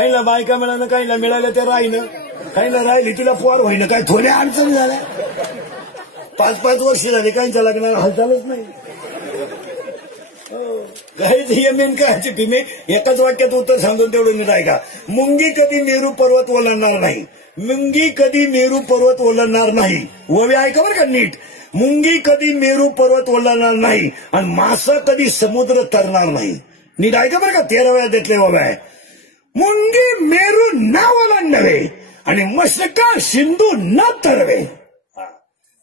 काहीला बायका मिळालं, काहीला मिळालं ते राहिलं, काहीला राहिली तिला पोर होईना, काय थोड्या अडचण झाल्या. 5-5 वर्ष झाली काहींच्या लग्नाला हालचालच नाही. काही मेन काय तुम्ही एकाच वाक्यात उत्तर सांगून तेवढं नीट ऐका. मुंगी कधी मेरू पर्वत ओलांडणार नाही. मुंगी कधी मेरू पर्वत ओलांडणार नाही. ओवे ऐका बरं का नीट. मुंगी कधी मेरू पर्वत ओलांडणार नाही आणि मासा कधी समुद्र तरणार नाही. नीट ऐका बरं का. 13व्या देतले ओवे आहे. मुंगी मेरू न ओलांडवे आणि मशका सिंधू न तरवे.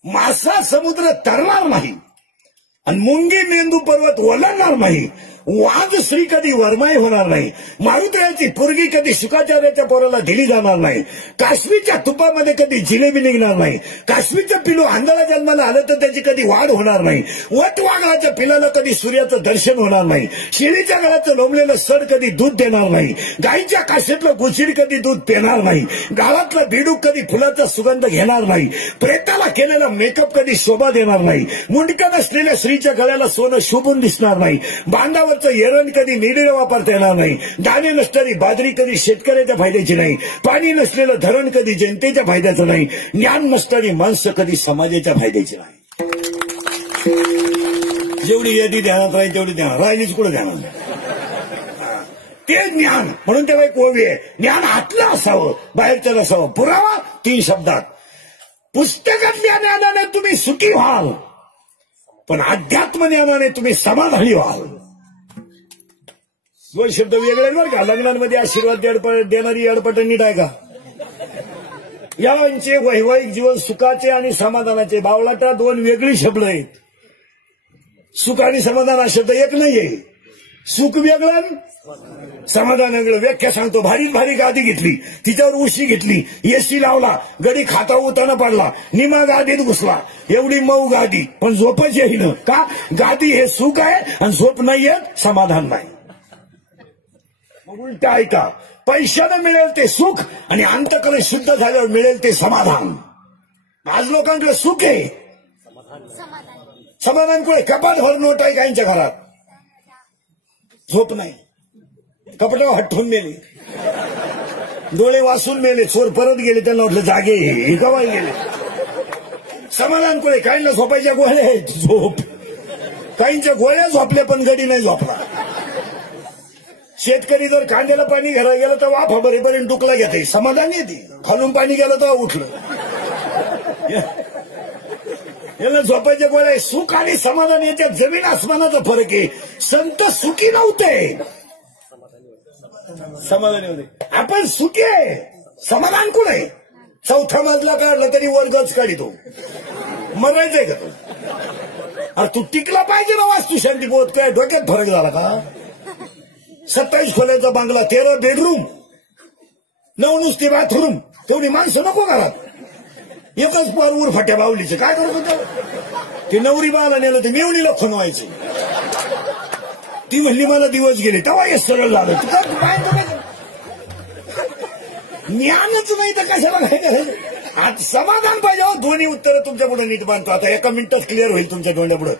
मासा समुद्र तरणार नाही आणि मुंगी मेंदू पर्वत ओलांडणार नाही. वाज श्री कधी वरमाई होणार नाही. मारुतरायाची पोरगी कधी शुकाचार्याच्या पोराला दिली जाणार नाही. काश्मीरच्या तुपामध्ये कधी जिलेबी निघणार नाही. काश्मीरचं पिलू आंधळा जन्माला आलं तर त्याची कधी वाढ होणार नाही. वटवाघळाच्या पिलाला कधी सूर्याचं दर्शन होणार नाही. शेळीच्या गळाचं लोंबलेलं सड कधी दूध देणार नाही. गाईच्या काशेतलं गुचिड कधी दूध पिणार नाही. गावातलं बेडूक कधी फुलाचा सुगंध घेणार नाही. प्रेताला केलेला मेकअप कधी शोभा देणार नाही. मुंडकं नसलेल्या स्त्रीच्या गळ्याला सोनं शोभून दिसणार नाही. बांधावरचं एरण कधी निडीनं वापरता येणार नाही. दाणे नसणारी बाजरी कधी शेतकऱ्याच्या फायद्याची नाही. पाणी नसलेलं धरण कधी जनतेच्या फायद्याचं नाही. ज्ञान नसणारी माणसं कधी समाजाच्या फायद्याची नाही. जेवढी यादी ध्यानात राहील तेवढी ध्यानात राहिलीच कुठं ध्यानात. ते ज्ञान म्हणून तेव्हा एक ओवी आहे. ज्ञान आतलं असावं, बाहेरचं नसावं. पुरावा 3 शब्दात. पुस्तकातल्या ज्ञानाने तुम्ही सुखी व्हाल पण अध्यात्म ज्ञानाने तुम्ही समाधानी व्हाल. 2 शब्द वेगळे बरं का. लग्नांमध्ये आशीर्वाद देणारी अडपट नीट आहे का. यांचे वैवाहिक जीवन सुखाचे आणि समाधानाचे बावळाटा 2 वेगळी शब्द आहेत. सुख आणि समाधान हा शब्द एक नाहीये. सुख वेगळं, समाधान वेगळं. व्याख्या सांगतो. भारीच भारी गादी घेतली, तिच्यावर उशी घेतली, एसी लावला, गडी खाता उताना पडला, निमा गादीत घुसला. एवढी मऊ गादी पण झोपच येईन का. गादी हे सुख आहे आणि झोप नाहीये, समाधान नाही. उलट ऐका. पैशानं मिळेल ते सुख आणि अंतकरण शुद्ध झाल्यावर मिळेल ते समाधान. आज लोकांकडे सुख आहे, समाधान कुठे. कपाट भर नोट आहे काहींच्या घरात, झोप नाही. कपड्यावर हटवून मेले, डोळे वाचून मेले, चोर परत गेले, त्यांना म्हटलं जागे हे गवाई गेले. समाधान कुठे. काहींना झोपायच्या गोळ्या आहेत, झोप. काहींच्या गोळ्या झोपल्या पण गडी नाही झोपला. शेतकरी जर कांद्याला पाणी घरात गेलं तर वाफा भरेपर्यंत डुकला घेते, समाधान येते. खालून पाणी गेलं तर उठलं. याला झोपायच्या गोळ्या. सुख आणि समाधान याच्यात जमीन आसमानाचा फरक आहे. संत सुखी नव्हते, समाधानी होते. आपण सुखी आहे, समाधान कुठे आहे. 4था मजला काढला तरी वर्गच काढितो. मरायचंय का तू. अरे तू टिकला पाहिजे ना. वास्तुशांती बोध काय डोक्यात फरक झाला का. 27 खोल्याचा बांगला, 13 बेडरूम, 9 नुसती बाथरूम. तेवढी माणसं नको घरात. एकच पार ऊर फाट्या बावलीचं काय करत होतं. ते नवरी बाला नेलं तर मेवणीला खणवायचं. ती म्हणली मला दिवस गेले तेव्हा हे सरळ झालं. ज्ञानच नाही तर कशाला काय करायचं. आज समाधान पाहिजे. दोन्ही उत्तरं तुमच्या पुढे नीट बांधतो. आता एका मिनिटात क्लिअर होईल तुमच्या डोळ्यापुढे.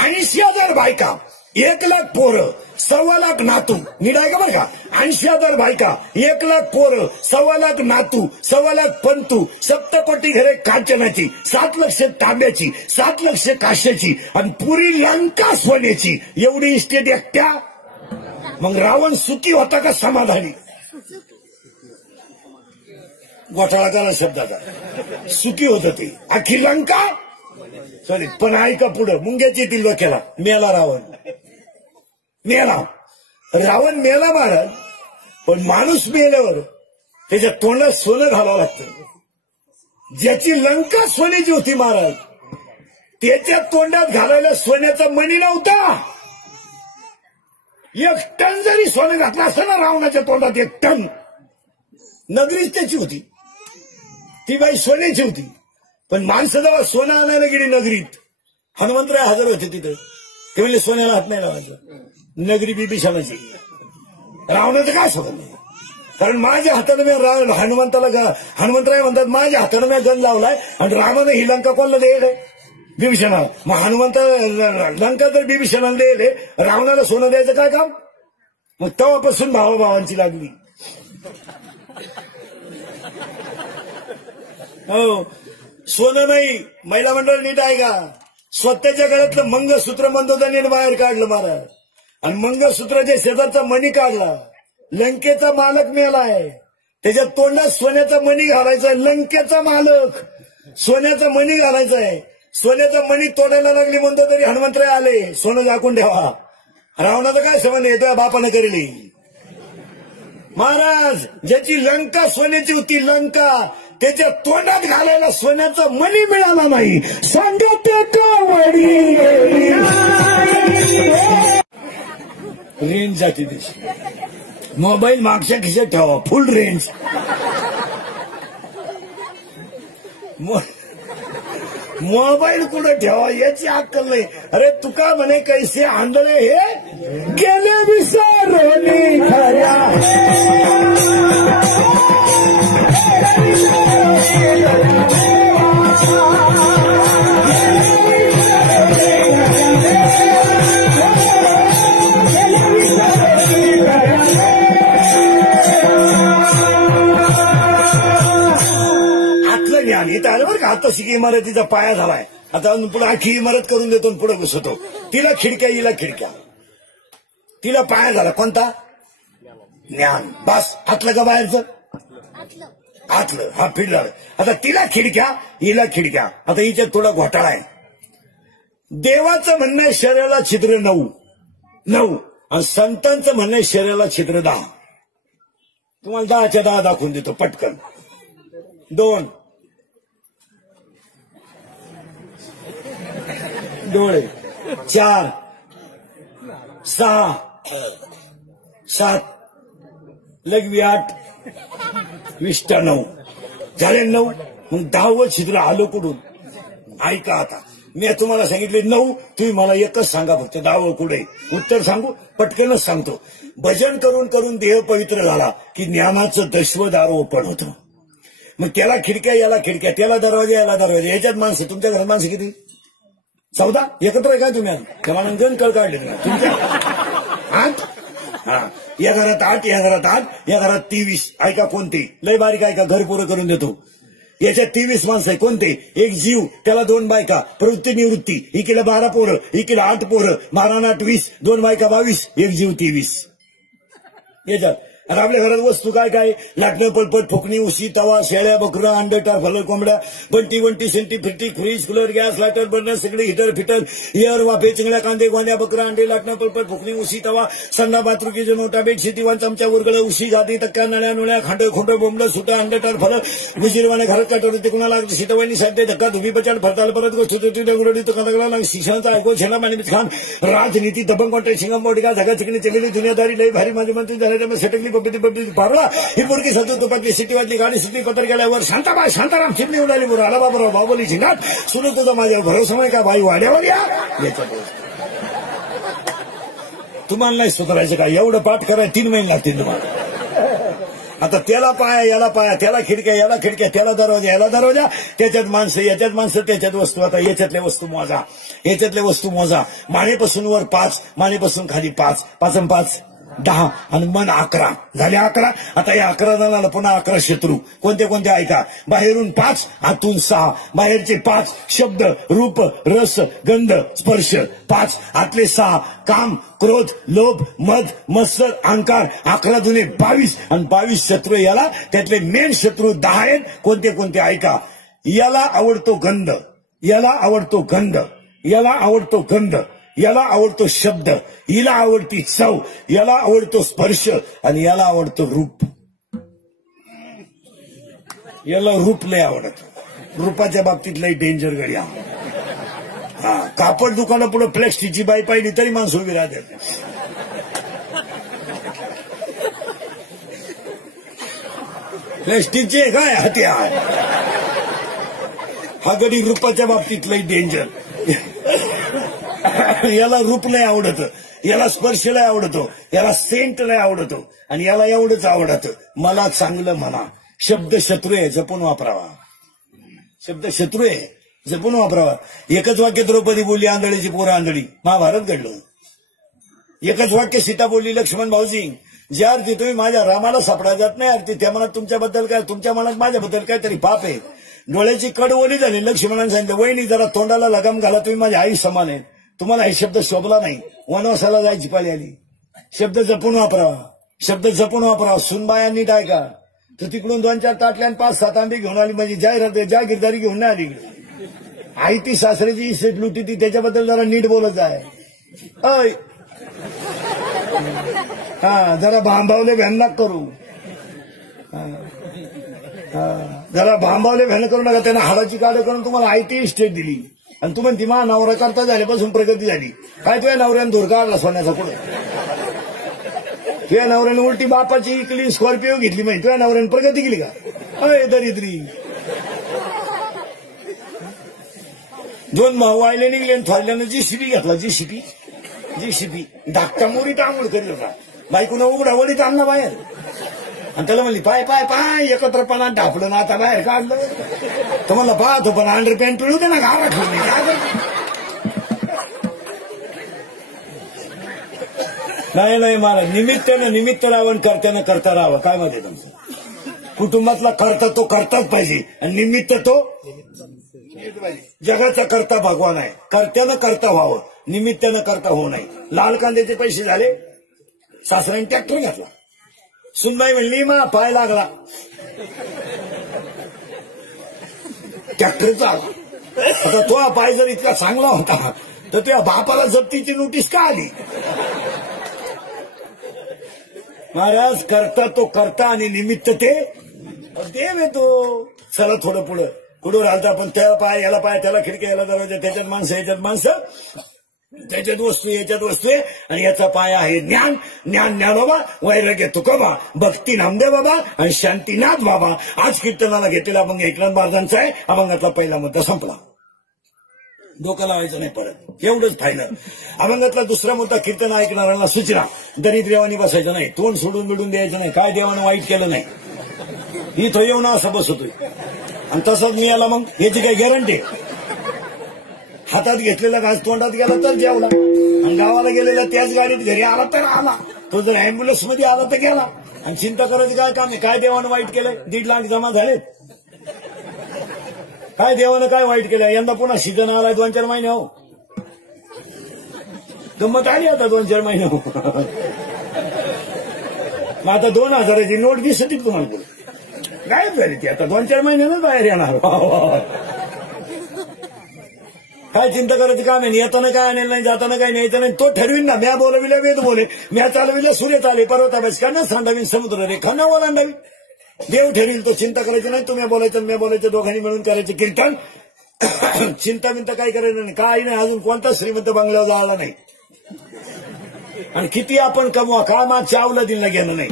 80,000 बायका, 1,00,000 पोरं, 1,25,000 नातू. नीट आहे का बरं का. 80,000 बायका, 1,00,000 पोरं, 1,25,000 नातू, 1,25,000 पंतू, 7 कोटी घरे कांचनाची, 7 लक्ष तांब्याची, 7 लक्ष काश्याची आणि पुरी लंका सोन्याची. एवढी इस्टेट एकट्या. मग रावण सुखी होता का समाधानी. घोटाळा करा शब्दाचा. सुखी होत ते. अख्खी लंका सॉरी पण ऐका पुढं. मुंग्याची येतील डोक्याला. मेला रावण, मेला. रावण मेला महाराज. पण माणूस मेल्यावर त्याच्या तोंडात सोनं घालावं लागतं. ज्याची लंका सोन्याची होती महाराज, त्याच्या तोंडात घालायला सोन्याचा मणी नव्हता. 1 टन जरी सोनं घातलं असतं ना रावणाच्या तोंडात, 1 टन. नगरीच त्याची होती, ती बाई सोन्याची होती. पण माणसं जेव्हा सोनं आणायला गेली नगरीत, हनुमंतराय हजर होते तिथे. ते म्हणजे सोन्याला हात नाही लावायचं. नगरी बिभीषणाची. रावणाचं काय सोबत नाही. कारण माझ्या हातानं मी हनुमंतराय म्हणतात माझ्या हातानं मी गण लावलाय आणि रामानं ही लंका कोणाला देईल बिभीषणा. मग हनुमंत लंका जर बिभीषणाला देईल, रावणाला सोनं द्यायचं काय काम. मग तेव्हापासून भावाभावांची लागली. हो, सोनं नाही. महिला मंडळ नीट आहे का? स्वतःच्या गळ्यातलं मंगळसूत्र मंदोदा नीट बाहेर काढलं महाराज, आणि मंगळसूत्राच्या शेजारचा मणी काढला. लंकेचा मालक मेलाय, त्याच्या तोंडात सोन्याचा मणी घालायचा. लंकेचा मालक सोन्याचा मणी घालायचाय. सोन्याचा मणी तोडायला लागली म्हणतो तरी हनुमंतराय आले, सोनं झाकून ठेवा. रावणाचा काय संबंध येतोय? बापानं करेली. महाराज, ज्याची लंका सोन्याची होती, लंका, त्याच्या तोंडात घालायला सोन्याचा मणी मिळाला नाही. सांगत रेंज जाती दिवशी. मोबाईल मागच्या खिशात ठेवा, फुल रेंज. मोबाईल कुठे ठेवा याची अक्कल नाही. अरे तुका म्हणे कैसे आंधळे हे गेले विसरले खऱ्या. ज्ञान इथं आलं बरं का. आता शिकी इमारतीचा पाया झालाय, आता पुढे आखी इमारत करून देतो, पुढे घुसतो. तिला खिडक्या, हिला खिडक्या. तिला पाया झाला कोणता? ज्ञान. बस आतलं का बाहेरचं? आतलं. हा फिरलं. आता तिला खिडक्या, हिला खिडक्या. आता हिच्यात थोडा घोटाळा आहे. देवाचं म्हणणं आहे शरीराला छिद्र 9 आणि संतांचं म्हणणं आहे शरीराला छिद्र 10. तुम्हाला 10च्या 10 दाखवून देतो पटकन. 2 डोळे, 4 6 7 लघवी 8 विष्टा 9 झाले 9. मग 10वं छिद्र आलं कुठून? ऐका आता, मी तुम्हाला सांगितले 9, तुम्ही मला एकच सांगा फक्त 10वं कुठे. उत्तर सांगू? पटकनच सांगतो. भजन करून करून देह पवित्र झाला की ज्ञानाचं दशवदार ओपन होतं. मग त्याला खिडक्या, याला खिडक्या, त्याला दरवाजा, याला दरवाजा. याच्यात माणसं, तुमच्या घरात माणसं किती? 14 एकत्र आहे काय तुम्ही? तेव्हा गण कळ काढले तुमच्या 8. हा, या घरात 8, या घरात 8, या घरात 23. ऐका कोणते लय बारीक ऐका, घर पुरं करून देतो. याच्यात 23 माणसं आहे. कोणते? एक जीव, त्याला 2 बायका, प्रवृत्ती निवृत्ती, इकडे 12 पोरं, इकडे 8 पोरं, 12 8 20, 2 बायका 22, एक जीव 23. याच्यात आणि आपल्या घरात वस्तू काय काय? लाटणं, पलपट, फुकणी, उशी, तवा, शेळ्या, बकरं, अंडे, टार, कोंबड्या, बंटी वंटी, सेंटी फिरटी, fridge, cooler, gas, lighter, burner, सगळे हिटर फिटर, एअर, वाफे, चिंगड्या, कांदे, गोंड्या, बकरं, अंडे, लाटणं, पलपट, फुकणी, उशी, तवा, संडा, बाथरूकी, जनोटा, बेडशीट, दिवाण, चमचा, उरगळ, उशी, गादी, तक्क्या, नळ्या, नुळ्या, खांड, खोंड, बोंबलं, सुटा, अंडे, टार, फलं, विजिरवाने घरात काटवलं ते कुणाला शिटवाईनी साध्य धक्का धुबी बचाल फरताल परत गोष्ट डंगरोडी तो कथकला शिक्षणाचा ऐकून शेणा मानिमित खान राजनीती दबंग कॉन्ट्रॅक्ट शिंगम मोडिका जगा चिकणी चलेली दुनियादारी लई भारी माझे मंत्री झाले त्यामुळे सटकली पब्लिक पारला ही पोरगी सतत तुपातली सिटी वाटली गाडी सिटी पत्र गेल्यावर शांताबाई शांताराम चिमणी उडाली बरं आला बाबराव बाबोली झिंगाट सुरू तुझा माझ्यावर भरोसा नाही का बाई वाड्यावर या तुम्हाला नाही सुधारायचं का? एवढं पाठ करायला 3 महिने लागतील तुम्हाला. आता त्याला पाया, याला पाया, त्याला खिडक्या, याला खिडक्या, त्याला दरवाजा, याला दरवाजा, त्याच्यात माणसं, याच्यात माणसं, त्याच्यात वस्तू. आता याच्यातल्या वस्तू मोजा, याच्यातल्या वस्तू मोजा. मानेपासून वर 5, मानेपासून खाली 5, 5 आणि 5 10 आणि मन 11 झाले 11. आता या 11 जणांना पुन्हा 11 शत्रू. कोणते कोणते ऐका? बाहेरून 5, आतून 6. बाहेरचे 5 शब्द, रूप, रस, गंध, स्पर्श 5. आतले 6 काम, क्रोध, लोभ, मद, मत्सर, अहंकार. 11 दुने 22 आणि 22 शत्रू. याला त्यातले मेन शत्रू 10 आहेत. कोणते कोणते ऐका? याला आवडतो गंध, याला आवडतो गंध, याला आवडतो गंध, याला आवडतो शब्द, हिला आवडती चव, याला आवडतो स्पर्श आणि याला आवडतो रूप. याला रूप लय आवडत. रूपाच्या बाबतीत लय डेंजर गड्या. हा, कापड दुकाना पुढे प्लॅस्टिकची बाई पाहिली तरी माणसं उभी राहते. प्लॅस्टिकचे काय हत्यार. हा गडी रूपाच्या बाबतीत लय डेंजर. याला रूप लय आवडत, याला स्पर्श लय आवडतो, याला सेंट लय आवडतो आणि याला एवढंच आवडत मला चांगलं म्हणा. शब्द शत्रू आहे, जपून वापरावा. शब्द शत्रू आहे, जपून वापरावा. एकच वाक्य द्रौपदी बोलली आंधळीची पोरं आंधळी, महाभारत घडलं. एकच वाक्य सीता बोलली लक्ष्मण भाऊजी, ज्या अर्थी तुम्ही माझ्या रामाला सापडा जात नाही अर्थी त्या मनात तुमच्याबद्दल काय, तुमच्या मनात माझ्याबद्दल काहीतरी पाप आहे. डोळ्याची कड ओली झाली. लक्ष्मणाने सांगितलं वहिनी जरा तोंडाला लगाम घाला, तुम्ही माझ्या आई समान आहे. तुम्हाला हे शब्द शोभला नाही, वनवासाला जायची पाळी आली. शब्द जपून वापरावा, शब्द जपून वापरावा. सुनबाया नीट ऐका. तर तिकडून 2-4 ताटल्या आणि 5-7 आंबे घेऊन आली, म्हणजे जागीरदारी घेऊन नाही आली. आई ती सासऱ्याची इस्टेट लुटी ती, त्याच्याबद्दल जरा नीट बोलत आहे. अय हा जरा भांबावले भ्यान करू, जरा भांबावले भ्यान करू नका. त्यांना हाडाची काढ करून तुम्हाला आयटी इस्टेट दिली आणि तू म्हणती मा नवरा करता झाल्यापासून प्रगती झाली. काय तुझ्या नवऱ्यानं धूर काढला सोन्याचा पुढे? तुझ्या नवऱ्यानं उलटी बापाची इकली स्कॉर्पिओ घेतली, माहिती तुझ्या नवऱ्यानं प्रगती केली का? अय दरिद्री. 2 भाऊ वायले निघले आणि थोरल्यानं जीसीबी घेतला. जीसीबी धाकटा मोरीत आंघोळ करीत होता. बायकोनं उघडा वडीत आणला बाहेर आणि त्याला म्हणली पाय पाय पाय एकत्रपणा ढापलं ना आता बाहेर काढलं. तर म्हणलं पाहतो पण अंडरपॅन्ट पिळू दे ना, गावा ठेवली. नाही महाराज, निमित्त राहावं, कर्त्यानं करता राहावं. काय मध्ये तुमचं कुटुंबातला करता तो करताच पाहिजे आणि निमित्त तो जगाचा करता भगवान आहे. कर्त्यानं करता व्हावं, निमित्तानं करता होऊ नये. लाल कांद्याचे पैसे झाले, सासऱ्याने ट्रॅक्टर घातला. सुनबाई म्हणली मा पाय लागला, ट्रॅक्टरचा. आता तो पाय जर इतका चांगला होता तर त्या बापाला जप्तीची नोटीस का आली? महाराज करता तो करता आणि निमित्त ते देव येतो. चला थोडं पुढं राहता पण त्या पाय याला पाय, त्याला खिडक्या, याला दरवाजा, त्याच्यात माणसं, याच्यात माणसं, त्याच्यात वस्तू, याच्यात वस्तू आहे. आणि याचा पाय आहे ज्ञान बाबा, वैराग्य तुकोबा, भक्ती नामदेव बाबा आणि शांतीनाथ बाबा. आज कीर्तनाला घेतलेला अभंग एकनाथ महाराजांचा आहे. अभंगातला पहिला मुद्दा संपला, डोकं लावायचं नाही परत, एवढंच फायनल. अभंगातला दुसरा मुद्दा कीर्तन ऐकणाऱ्यांना सूचना, दरिद्रेवानी बसायचं नाही, तोंड सोडून बिडून द्यायचं नाही. काय देवानं वाईट केलं नाही, इथं येऊन असं बसतोय आणि तसंच मी याला, मग याची काही गॅरंटी? हातात घेतलेला घास तोंडात गेला तर जेवला, आणि गावाला गेलेला त्याच गाडीत घरी आला तर आला. तो जर अँब्युलन्स मध्ये आला तर गेला. आणि चिंता करायची काय काम आहे? काय देवानं वाईट केलंय? 1.5 लाख जमा झालेत. काय देवानं काय वाईट केलं? यंदा पुन्हा सीझन आलाय 2-4 महिने हो, गंमत आली आता 2-4 महिने हो. मग आता 2000ची नोट दिसते तुम्हाला पुढे गायब झाली ती, आता 2-4 महिन्यानं बाहेर येणार. काय चिंता करायची काम आहे? येताना काय आणेल नाही, जाताना काय न्यायचं नाही. तो ठरवीन ना. म्या बोलविल्या वेद बोले, म्या चालविल्या सूर्य चाले, पर्वता बसकांना सांडावीन समुद्र रेखांना ओलांडावी. देव ठरवील तो, चिंता करायची नाही. तुम्ही बोलायचं मी बोलायचं, दोघांनी मिळून करायचं कीर्तन. चिंता बिंता काय करायचं नाही, काही नाही. अजून कोणता श्रीमंत बंगल्यावर जायला नाही. आणि किती आपण कमवा, काय माग चावलं दिलं घेणं नाही.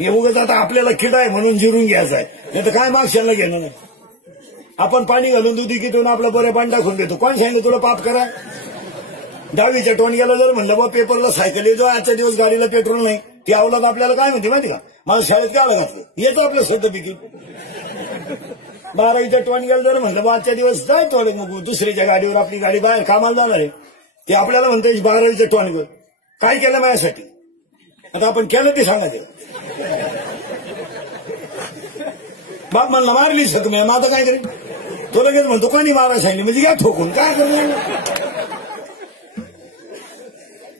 हे उगाच आता आपल्याला किडा आहे म्हणून जिरून घ्यायचं आहे, नाही तर काय मागशाला घेणं नाही. आपण पाणी घालून दुधी किटून आपला बरे पाणी टाकून देतो. कोण सांगितलं तुला पाप करा? 10वीच्या टोणग्याला जर म्हणलं बा पेपरला सायकल येतो, आजच्या दिवस गाडीला पेट्रोल नाही, ती अवलाद आपल्याला काय म्हणते माहिती का? मला शाळेत काय आलं घातलं, येतो आपलं सर्टिफिकेट. 12वीच्या टोणग्याला जर म्हणलं बा आजच्या दिवस जाय थोडे, मग दुसऱ्याच्या गाडीवर आपली गाडी बाहेर कामाला जाणार आहे, ते आपल्याला म्हणते 12वीच्या टोणगर काय केलं माझ्यासाठी? आता आपण केलं ते सांगायचं. बाप म्हणला मारली सर तुम्ही, माझं काय करेल? तो लगेच म्हणतो कोणी मारा सांगितली म्हणजे घ्या ठोकून, काय करणार?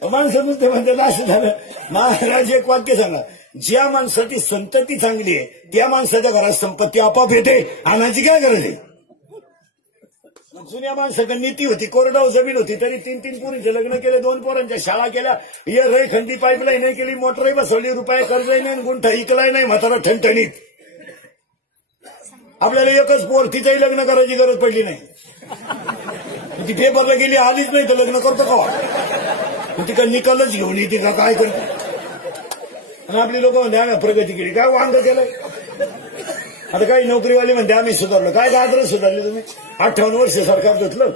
माणसं ते म्हणतात असं झालं. महाराज एक वाक्य सांगा, ज्या माणसाची संतती चांगली आहे त्या माणसाच्या घरात संपत्ती आपोआप येते. आणायची काय गरज आहे? जुन्या माणसाकडे नीती होती, कोरडाव जमीन होती, तरी 3-3 पोरींचे लग्न केले, 2 पोरांच्या शाळा केल्या, रेखंडी पाईपलाईन नाही केली, मोटरही बसवली, रुपये कर्जही नाही, गुंठा इकलाही नाही, म्हातारा ठणठणीत. आपल्याला एकच पोर, तिचंही लग्न करायची गरज पडली नाही. ती पेपरला गेली, आलीच नाही तर लग्न करतो का? ती का निकालच घेऊन येते का? काय करते? आणि आपली लोक म्हणते आम्ही प्रगती केली, काय वांग केलंय? आता काही नोकरीवाले म्हणते आम्ही सुधारलो. काय गाजर सुधारले तुम्ही? 58 वर्ष सरकार घेतलं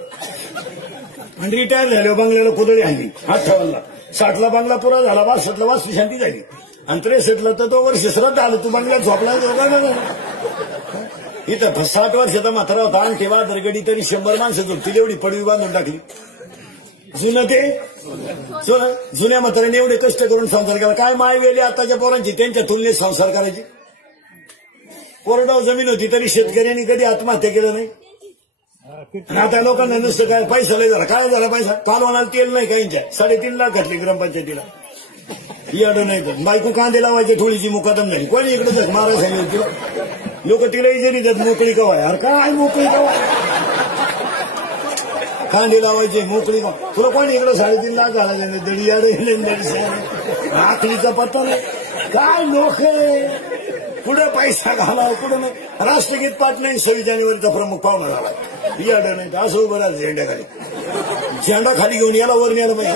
आणि रिटायर झाले, बंगल्याला कुदळी आणली 58ला. 60ला बंगला पुरा झाला, 62ला वास्तू शांती झाली आणि 63ला तर 2 वर्ष श्रद्धा आलं. तू बंगल्यात झोपला इथं 60 वर्षाचा म्हातारा होता आणि तेव्हा दरगडी तरी 100 माणसं झोपतील एवढी पडवी बांधून टाकली. जुनं ते जुन्या म्हाताऱ्याने एवढे कष्ट करून संसार केला. काय माय वेळी आताच्या पोरांची त्यांच्या तुलनेत संसार करायची. कोरडाव जमीन होती तरी शेतकऱ्यांनी कधी आत्महत्या केलं नाही. आता लोकांना नुसतं काय पैसा लय झाला. काय झाला पैसा? कालवणाला तेल नाही काहींच्या 3.5 लाख घातली ग्रामपंचायतीला. याडं नाही तर बायको कांदे लावायचे थोडीशी मुकादम झाली. कोणी इकडे जग मारा सांगितलं तिला. लोक तिला इजेरी देत मोकळी कवा. यार काय मोकळी कवा? कांदे लावायचे मोकळी कवा. तुला कोणी इकडे 3.5 लाख घालायचे दडी याड आखलीचा पत्ता नाही. काय लोक पुढे पैसा घालाव कुठं नाही. राष्ट्रगीत पाठ नाही. 26 जानेवारीचा प्रमुख पाहुणा झाला. याड नाही तर असं उभं राहतं झेंड्याखाली. झेंडा खाली घेऊन याला वर न्यायला पाहिजे.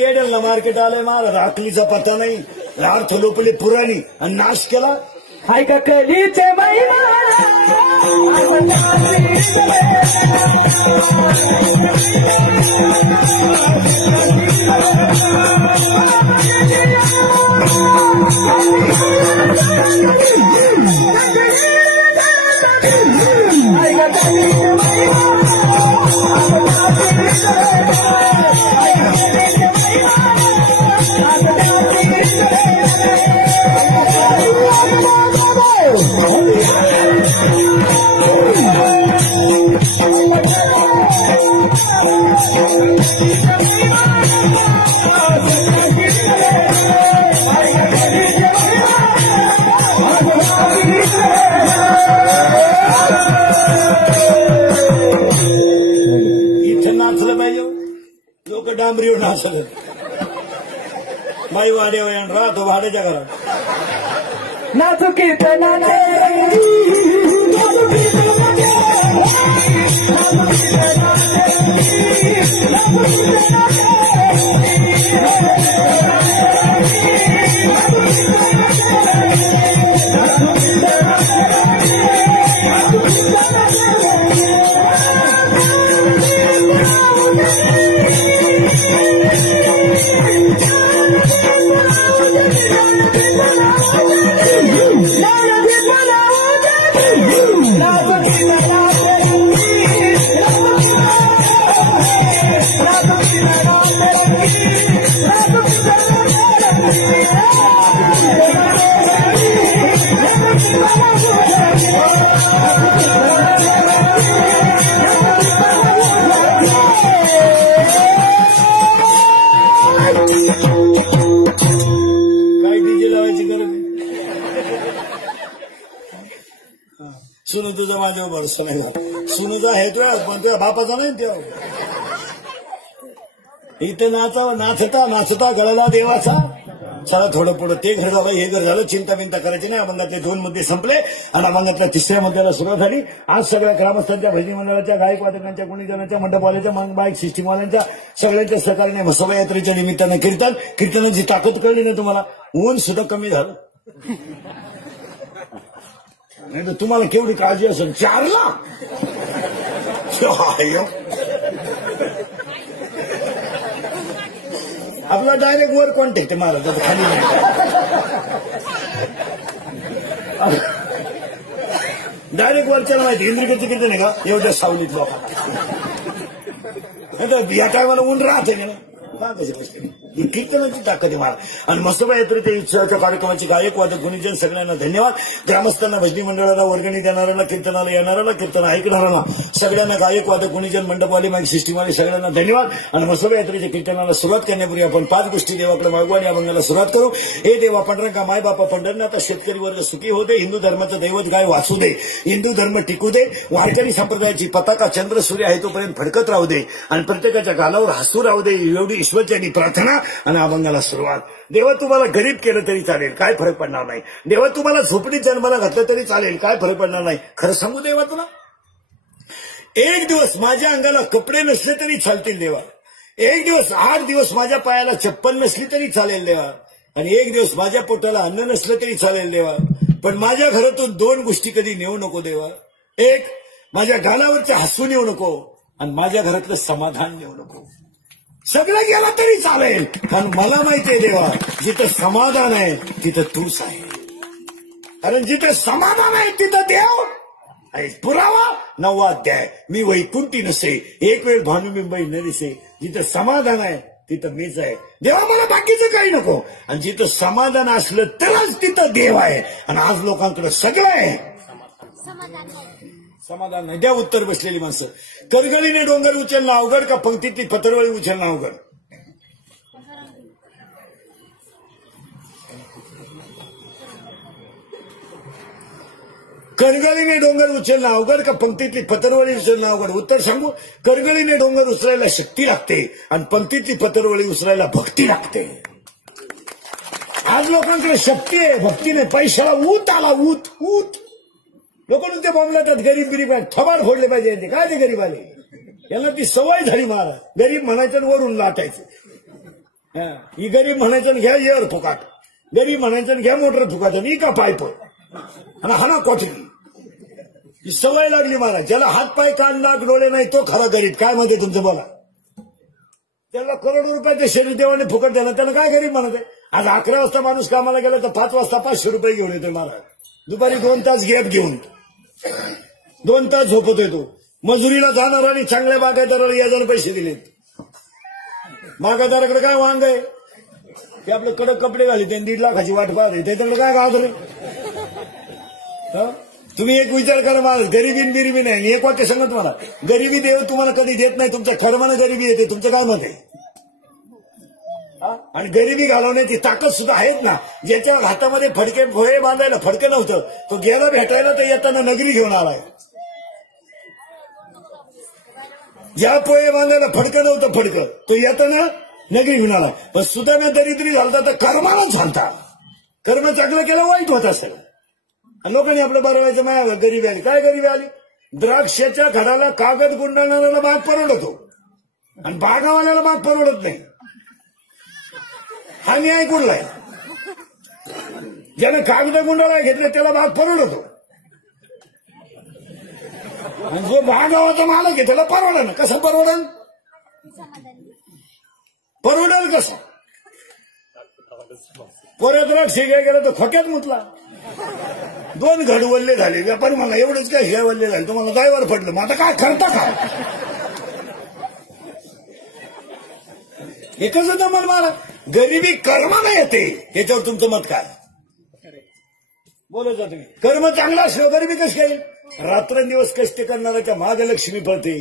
येड्याला मार्केट आलंय महाराज. आखलीचा पत्ता नाही. अर्थ लोपले पुराणी आणि नाश केला. हाय का कलीचे इथं नाचलं पाहिजे. लोक डांबरीवर नाचलं. बाई वाड्यावर राहतो भाड्याच्या घरात. नाचू कीर्तना काय डीजे लावायची गरज नाही. सुनू तुझा माझ्यावर भरोसा नाही झाला. सुनूचा आहे तुझ्या पण तुझ्या बापाचा नाही तेव्हा. इथं नाचता नाचता गळाला देवाचा. चला थोडं पुढं ते घर झालं हे घर झालं. चिंता बिंता करायची नाही. अभंगातले 2 मुद्दे संपले आणि अभंगातल्या 3ऱ्या मुद्द्याला सुरुवात झाली. आज सगळ्या ग्रामस्थांच्या भजनी मंडळाच्या गायक वादकांच्या गुणीजनांच्या मंडपवाल्याच्या बाईक सिस्टीमवाल्यांच्या सगळ्यांच्या सहकार्याने मसोबा यात्रेच्या निमित्तानं कीर्तनाची ताकद कळली ना तुम्हाला. ऊन सुद्धा कमी झालं. नाही तर तुम्हाला केवढी काळजी असेल. 4ला आपला डायरेक्ट वर कॉन्टॅक्ट आहे महाराज. खाली डायरेक्ट वरच्याला माहिती इंद्रिकडचं कीर्तन आहे का एवढ्या सावलीत लोक. या टायमाला ऊन राहते ना. ही कीर्तनाची ताकद आहे महाराज. आणि मसोबा यात्रेच्या उत्सवाच्या कार्यक्रमाची गायक वादक गुणीजन सगळ्यांना धन्यवाद. ग्रामस्थांना भजनी मंडळाला वर्गणी देणाऱ्याला कीर्तनाला येणाऱ्याला कीर्तन ऐकणाऱ्यांना सगळ्यांना गायक वादक गुणीजन मंडपवाले माईक सिस्टीमवाले सगळ्यांना धन्यवाद. आणि मसोबा यात्रेच्या कीर्तनाला सुरुवात करण्यापूर्वी आपण 5 गोष्टी देवाकडे मागू आणि अभंगाला सुरुवात करू. हे देवा पंढरंगा माय बापा पंढरनाथ शेतकरी वर्ग सुखी होऊ दे. हिंदू धर्माचं दैवत गाय वाचू दे. हिंदू धर्म टिकू दे. वारकरी संप्रदायाची पताका चंद्र सूर्य आहे तोपर्यंत फडकत राहू दे आणि प्रत्येकाच्या गालावर हसू राहू दे. एवढी ईश्वरची प्रार्थना आणि अभंगाला सुरुवात. देवा तुम्हाला गरीब केलं तरी चालेल काय फरक पडणार नाही. देवा तुम्हाला झोपडीत जन्माला घातलं तरी चालेल काय फरक पडणार नाही. खरं सांगू देवा तुला एक दिवस माझ्या अंगाला कपडे नसले तरी चालतील देवा. एक दिवस 8 दिवस माझ्या पायाला चप्पल नसली तरी चालेल देवा. आणि एक दिवस माझ्या पोटाला अन्न नसलं तरी चालेल देवा. पण माझ्या घरातून 2 गोष्टी कधी नेऊ नको देवा. एक माझ्या गालावरचे हसू नेऊ नको आणि माझ्या घरातलं समाधान नेऊ नको. सगळं गेला तरी चालेल पण मला माहितीये देवा जिथं समाधान आहे तिथं तूच आहे. कारण जिथे समाधान आहे तिथं देव आहे. पुरावा 9वा अध्याय. मी वैकुंठी नसे, एक वेळ भानुबिंब न दिसे. जिथं समाधान आहे तिथं मीच आहे. देवा मला बाकीचं काही नको. आणि जिथं समाधान असलं तरच तिथं देव आहे. आणि आज लोकांकडे सगळं आहे, समाधान नाही. द्या उत्तर बसलेली माणसं. करगळीने डोंगर उचलणं अवघड का पंक्तीतली पत्रवळी उचलणं अवघड? करगळीने डोंगर उचलणं अवघड का पंक्तीतली पत्रवळी उचलणं अवघड? उत्तर सांगू. करगळीने डोंगर उचलायला शक्ती लागते आणि पंक्तीतली पत्रवळी उचलायला भक्ती लागते. आज लोकांकडे शक्ती आहे, भक्ती नाही. पैशाला ऊत आला, ऊत ऊत. लोक नुसते बोंबलातात गरीब गरीब आहे, थबाड फोडले पाहिजे. ते काय ते गरीब आले, यांना ती सवय झाली. महाराज गरीब म्हणायचं वरून लाटायचं. ही गरीब म्हणायचं घ्या एअर फुकाट, गरीब म्हणायचं घ्या मोटर फुकाट, आणि का पायप आणि हाना कोठी. ही सवय लागली महाराज. ज्याला हात पाय कान नाक डोळे नाही तो खरा गरीब. काय म्हणते तुमचं बोला. त्याला करोडो रुपयाचे शरीर देवाने फुकट द्यायला, त्याला काय गरीब म्हणत आहे. आज 11 वाजता माणूस कामाला गेला तर 5 वाजता 500 रुपये घेऊन येतोय महाराज. दुपारी 2 तास गॅप घेऊन 2 तास झोपत येतो. मजुरीला जाणार आणि चांगल्या बागायतदाराला याजाने पैसे दिलेत. बागायतदाराकडे काय वांग आहे, ते आपले कडक कपडे घाले, ते 1.5 लाखाची वाट पाहते. त्याच्याकडे काय गाजरे. तुम्ही एक विचार करा महाराज, गरिबी बिरिबी नाही. एक वाक्य सांगत मला, गरिबी देव तुम्हाला कधी देत नाही, तुमच्या कर्मानं गरिबी येते. तुमचं काय मत आहे? आणि गरिबी घालवण्याची ताकद सुद्धा आहेत ना. ज्याच्या हातामध्ये फडके भोये बांधायला फडकं नव्हतं, तो गेला भेटायला तर येताना नगरी घेऊन आलाय. ज्या पोहे बांधायला फडकं नव्हतं फडकं, तो येताना नगरी घेऊन आला. पण सुद्धा दरिद्री झालता तर कर्मानच झालता. कर्म चांगलं केलं वाईट होत असेल. लोकांनी आपलं बरवायचं माया गरीबी आली. काय गरीबी आली? द्राक्षाच्या घडाला कागद गुंडाळणाऱ्याला बाग परवडतो आणि बागावाल्याला बाग परवडत नाही. हा न्याय कुठलाय? ज्याने कागद गुंडाळा घेतले त्याला बाग परवडतो आणि जो बागावाचा मालक आहे त्याला परवडन. कसं परवडन? परवडेल कसं? पोऱ्या द्राक्ष घ्या गेलं तर खोक्यात मुतला. 2 घड वल्ले झाले. व्यापारी मला एवढंच काय हे वल्ले झाले, तुम्हाला ड्रायव्हर पडलं. मग आता काय करता काय? एकच होतं मन मला, गरिबी कर्मानं येते. याच्यावर तुमचं मत काय? बोलत जा तुम्ही. कर्म चांगलं असलं गरिबी कशी काही? रात्रंदिवस कष्ट करणाऱ्याच्या महालक्ष्मी पडते.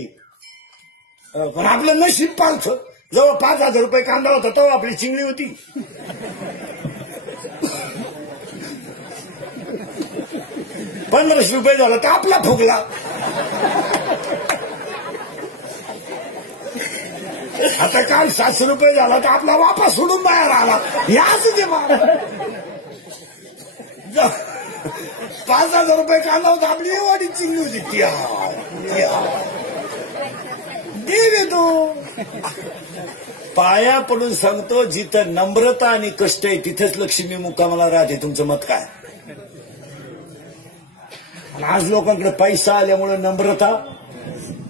पण आपलं नशीब पालतं. जेव्हा 5,000 रुपये कांदा होता तेव्हा आपली चिंगडी होती. ₹1500 झाला तर आपला फुगला. आता काल 700 रुपये झाला तर आपला वापस सोडून बाहेर आला. याच ते 5,000 रुपये कांदा होता, आपली एवढी चिंगली होती. देव येतो. पाया पडून सांगतो, जिथं नम्रता आणि कष्ट आहे तिथेच लक्ष्मी मुक्कामाला राहते. तुमचं मत काय? आज लोकांकडे पैसा आल्यामुळे नम्रता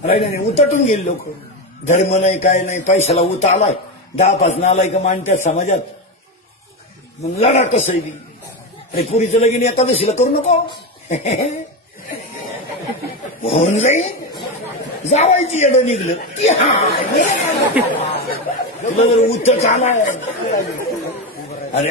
राहिला नाही. उतटून गेले लोक. धर्म नाही काय नाही, पैशाला उत आलाय. 10-5 नालायक मानतात समाजात. मग लढा कसं बी. अरे पुरीचं लगीन एकादशीला करू नको. होऊन जाईल. जावायची येडं निघलं की तुला जर उत्तर आलाय. अरे